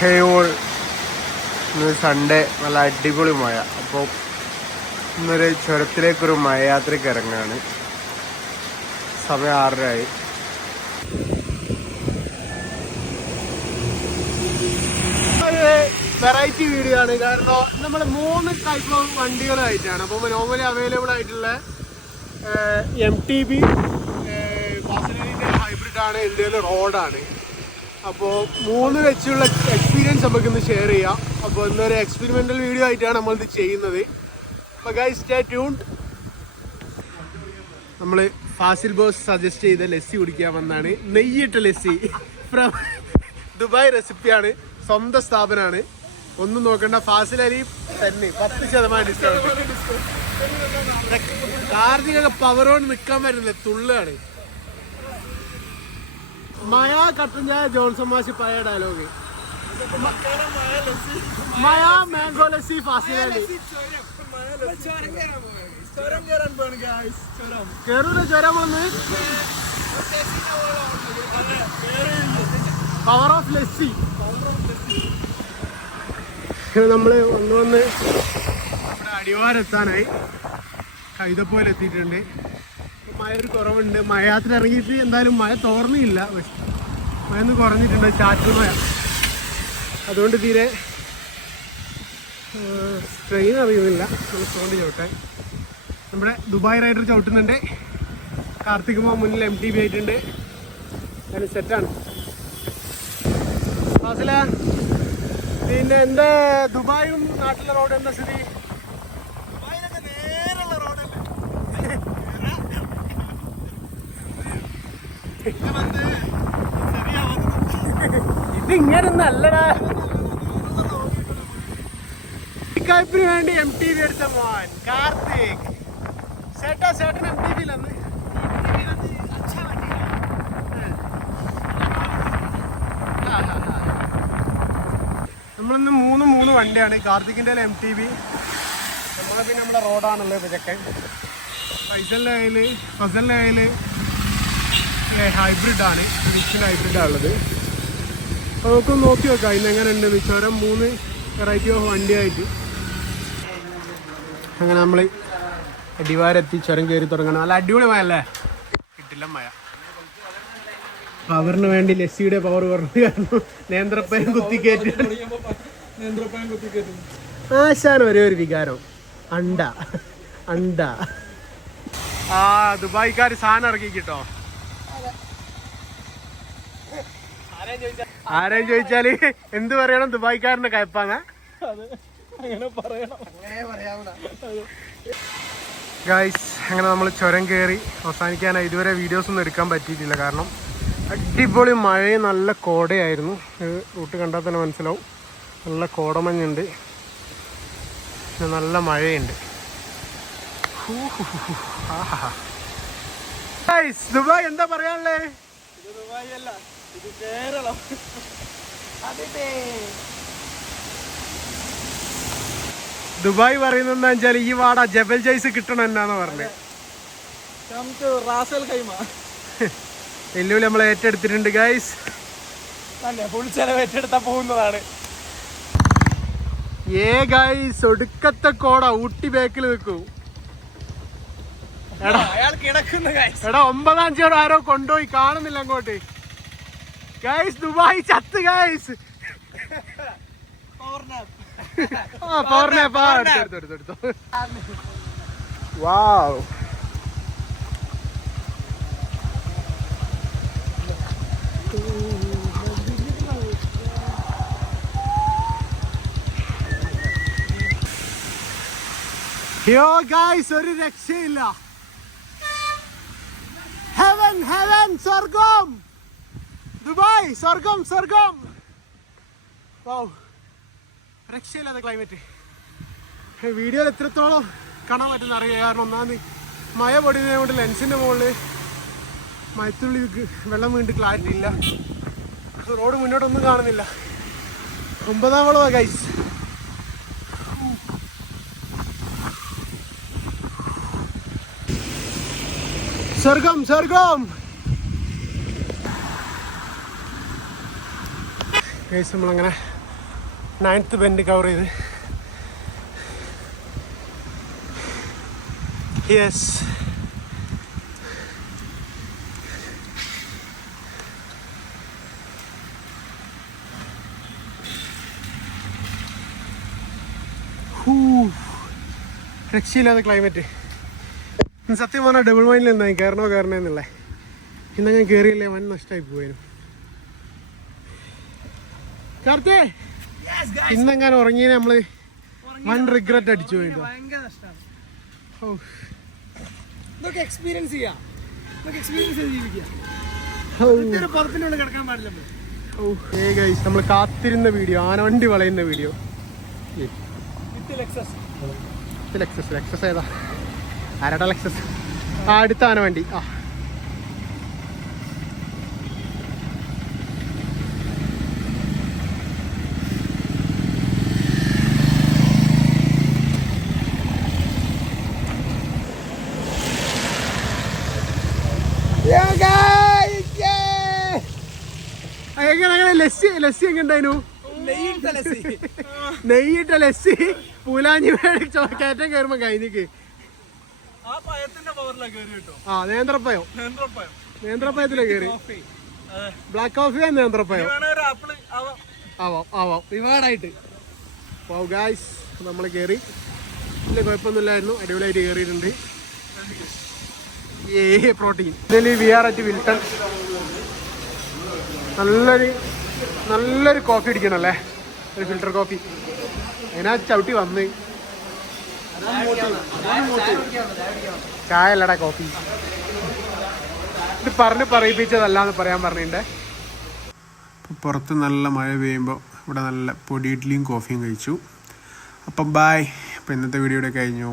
ഹേ all ഇന്ന് Sunday നല്ല അടിപൊളി മഴ. അപ്പോൾ ഇന്നൊരു ചുരത്തിലേക്കൊരു മഴയാത്രയ്ക്ക് ഇറങ്ങുകയാണ് സമയം ആറരയായി. വെറൈറ്റി വീഡിയോ ആണ്. കാരണം നമ്മൾ മൂന്ന് ടൈപ്പ് ഓഫ് വണ്ടികളായിട്ടാണ്. അപ്പോൾ നോർമലി അവൈലബിൾ ആയിട്ടുള്ള എം ടി ബി ഹൈബ്രിഡ് ആണ് ഇന്ത്യയിലെ റോഡാണ് അപ്പോൾ മൂന്ന് വെച്ചുള്ള എക്സ്പീരിയൻസ് നമുക്ക് ഇന്ന് ഷെയർ ചെയ്യാം. അപ്പോൾ ഇന്നൊരു എക്സ്പെരിമെന്റൽ വീഡിയോ ആയിട്ടാണ് നമ്മളിത് ചെയ്യുന്നത്. അപ്പോൾ ഗൈസ് സ്റ്റേ ട്യൂൺഡ് നമ്മൾ ഫാസിൽ ബോസ് സജസ്റ്റ് ചെയ്ത ലസ്സി കുടിക്കാൻ വന്നാണ്. നെയ്യിട്ട ലസ്സി. ഫ്രം ദുബായ് റെസിപ്പിയാണ്. സ്വന്തം സ്ഥാപനമാണ് ഒന്നും നോക്കണ്ട ഫാസിൽ അലി തന്നെ. പത്ത് ശതമാനം ഡിസ്കൗണ്ട് കാർത്തികൊക്കെ പവറോട് നിൽക്കാൻ പറ്റുന്നില്ല. തുള്ളാണ്. മയ കട്ടൻ ചായ ജോൺസൺ മാഷി പഴയ ഡയലോഗ് മയ മാംഗോ ലസ്സി ഫാസിലി കേറൂല ചുരം വന്ന് പവർ ഓഫ് ലസ്സി നമ്മൾ വന്ന് വന്ന് നമ്മുടെ അടിവാരെത്താനായി. കൈതപ്പോലെത്തിയിട്ടുണ്ട്. മഴ ഒരു കുറവുണ്ട്. മഴയാത്ര ഇറങ്ങിയിട്ട് എന്തായാലും മഴ തോർന്നില്ല. പക്ഷെ മഴ ഒന്ന് കുറഞ്ഞിട്ടുണ്ട്. ചാറ്റൽ മഴ. അതുകൊണ്ട് തീരെ ട്രെയിൻ അറിയുന്നില്ല. നമ്മൾ ചവിട്ടാൻ നമ്മുടെ ദുബായ് റൈഡർ ചവിട്ടുന്നുണ്ട്. കാർത്തിക് മാ മുന്നിൽ എം ടി ബി ആയിട്ടുണ്ട്. അതിന് സെറ്റാണ് ഫാസില പിന്നെ എന്താ ദുബായും നാട്ടിലെ റോഡ് എന്താ സ്ഥിതി? ഇത് ഇങ്ങനെ അല്ലടാ കായ്പിന് വേണ്ടി എം ടി വി എടുത്ത മോൻ കാർത്തിക്. ചേട്ടാ ചേട്ടൻ എം ടി വിയിലന്ന് നമ്മളിന്ന് മൂന്ന് മൂന്ന് വണ്ടിയാണ്. കാർത്തിക്കിന്റെ എം ടി വി നമ്മളെ പിന്നെ നമ്മുടെ റോഡാണല്ലോ ഇതൊക്കെ. ഫൈസലിന്റെ കയ്യിൽ ഫസലിന്റെ കയ്യിൽ ഹൈബ്രിഡാണ്. മിക്സിൻ ഹൈബ്രിഡാണ് ഉള്ളത് അപ്പോൾ നമുക്ക് നോക്കി നോക്കാം. ഇന്ന് എങ്ങനെ ഉണ്ട് മൂന്ന് വെറൈറ്റി ഓഫ് വണ്ടിയായിട്ട്. അങ്ങനെ നമ്മൾ അടിവാരെത്തി ചുരം കയറി തുടങ്ങണം. നല്ല അടിപൊളി മഴ അല്ലേ? കിട്ടില്ല മഴ. പവറിന് വേണ്ടി ലസ്സിയുടെ പവർ കുറഞ്ഞു കാരണം നേന്ത്രപ്പയം കുത്തിക്കയറ്റി ആശാൻ ഒരേ ഒരു വികാരം. അണ്ട. അണ്ട. ആ ദുബായിക്കാർ സാധനം ഇറക്കി കിട്ടോ? ആരെയും ചോദിച്ചാൽ എന്ത് പറയണം? ദുബായിക്കാരന്റെ കയപ്പാങ്ങ ഗായ്സ് അങ്ങനെ നമ്മൾ ചുരം കയറി അവസാനിക്കാനായി ഇതുവരെ വീഡിയോസ് ഒന്നും എടുക്കാൻ പറ്റിയിട്ടില്ല. കാരണം അടിപൊളി മഴയും നല്ല കോടയായിരുന്നു. റൂട്ട് കണ്ടാൽ തന്നെ മനസ്സിലാവും. നല്ല കോടമഞ്ഞുണ്ട്. നല്ല മഴയുണ്ട്. ഹൂ ഹൂ ഹൂ ഹൂ. ആഹാ. ദുബായ് എന്താ പറയാനുള്ളേ? ദുബായ് പറയുന്നത് എന്താ വെച്ചാൽ ഈ വാട ജബൽ ജൈസ് കിട്ടണം എന്നാന്ന് പറഞ്ഞത്. റാസൽ കൈമ വെല്ലുവിളി നമ്മൾ ഏറ്റെടുത്തിട്ടുണ്ട് ഗൈസ് ഫുൾ ചെലവ് ഏറ്റെടുത്താ പോകുന്നതാണ്. ഏ ഗൈസ് ഒടുക്കത്തെ കോട ഊട്ടി ബേക്കിൽ നിൽക്കൂ. എടാ. ഒമ്പതാം ചേട് ആരോ കൊണ്ടുപോയി കാണുന്നില്ല അങ്ങോട്ട്. ഗൈസ് ദുബായ് ചത്ത് ഗൈസ് ആ പവർനെ എടുത്തു എടുത്തു എടുത്തു വാവ് യോ ഗൈസ് ഒരു രക്ഷയില്ല. ഹെവൻ ഹെവൻ സ്വർഗം ദുബായ് സ്വർഗം സ്വർഗം വൗ രക്ഷയില്ലാത്ത ക്ലൈമറ്റ് വീഡിയോയിൽ എത്രത്തോളം കാണാൻ പറ്റുന്ന അറിയാം കാരണം ഒന്നാമത് മഴ പൊടിയുന്നത് കൊണ്ട് ലെൻസിന്റെ മുകളിൽ മയത്തുള്ളി വെള്ളം വീണ്ട് ക്ലാരിറ്റി ഇല്ല. റോഡ് മുന്നോട്ടൊന്നും കാണുന്നില്ല. ഒമ്പതാം വളവാ ഗൈസ് സ്വർഗം സ്വർഗം. കേസ് നമ്മളങ്ങനെ നയൻത്ത് ബെൻഡ് കവർ ചെയ്ത്. യെസ് രക്ഷയില്ലാത്ത ക്ലൈമറ്റ് സത്യം പറഞ്ഞാൽ ഡബിൾ മൈൻഡിൽ എന്താ കയറണോ കയറണേ എന്നുള്ളേ ഇന്ന ഞാൻ കയറിയില്ലേ വൻ നഷ്ടമായി പോയേനും ഇന്നെങ്ങാനും ഉറങ്ങിയ നമ്മൾ? വൻ റിഗ്രറ്റ് അടിച്ചു പോയിട്ടോ ഇതൊക്കെ എക്സ്പീരിയൻസ് ചെയ്യാം. എക്സ്പീരിയൻസ് ജീവിക്കാം പുറത്തിനുള്ളിൽ കിടക്കാൻ പാടില്ല ഓ ഗൈസ് നമ്മൾ കാത്തിരുന്ന വീഡിയോ ആനവണ്ടി വളയുന്ന വീഡിയോ. ലെക്സസ് ലെക്സസ് ഏതാ? ആരാടാ ലെക്സസ് ആ അടുത്ത ആനവണ്ടി ആ. എങ്ങനെ അങ്ങനെ ലസ്സി ലസ്സി എങ്ങനെ ഉണ്ടായിരുന്നു നെയ്യിട്ട ലസ്സി. നെയ്യിട്ട ലസ്സി. പൂലാഞ്ഞി മേടിച്ചോ കയറ്റം കയറുമ്പോ കഴിഞ്ഞിക്ക് ആ നേന്ത്രപ്പയോ നേന്ത്രപ്പയത്തിലെ കയറി കോഫി ബ്ലാക്ക് കോഫിയോ നേന്ത്രപ്പയോ ആവാം ആവാം. റിവാർഡായിട്ട് ഓ ഗായ്സ് നമ്മൾ കയറി വലിയ കുഴപ്പമൊന്നുമില്ലായിരുന്നു. അടിപൊളിയായിട്ട് കയറിയിട്ടുണ്ട് ഏ പ്രോട്ടീൻ ഇതിൽ വി ആർ അറ്റ് വിൽട്ടൺ നല്ലൊരു നല്ലൊരു കോഫി അടിക്കണല്ലേ ഒരു ഫിൽട്ടർ കോഫി അതിനാ ചവിട്ടി വന്ന്. ചായ അല്ലടാ കോഫി. ഇത് പറഞ്ഞ് പറയിപ്പിച്ചതല്ലാന്ന് പറയാൻ പറഞ്ഞിട്ടുണ്ടേ. പുറത്ത് നല്ല മഴ പെയ്യുമ്പോൾ ഇവിടെ നല്ല പൊടി ഇഡ്ഡലിയും കോഫിയും കഴിച്ചു. അപ്പം ബായ് അപ്പം ഇന്നത്തെ വീഡിയോ ഇവിടെ കഴിഞ്ഞു.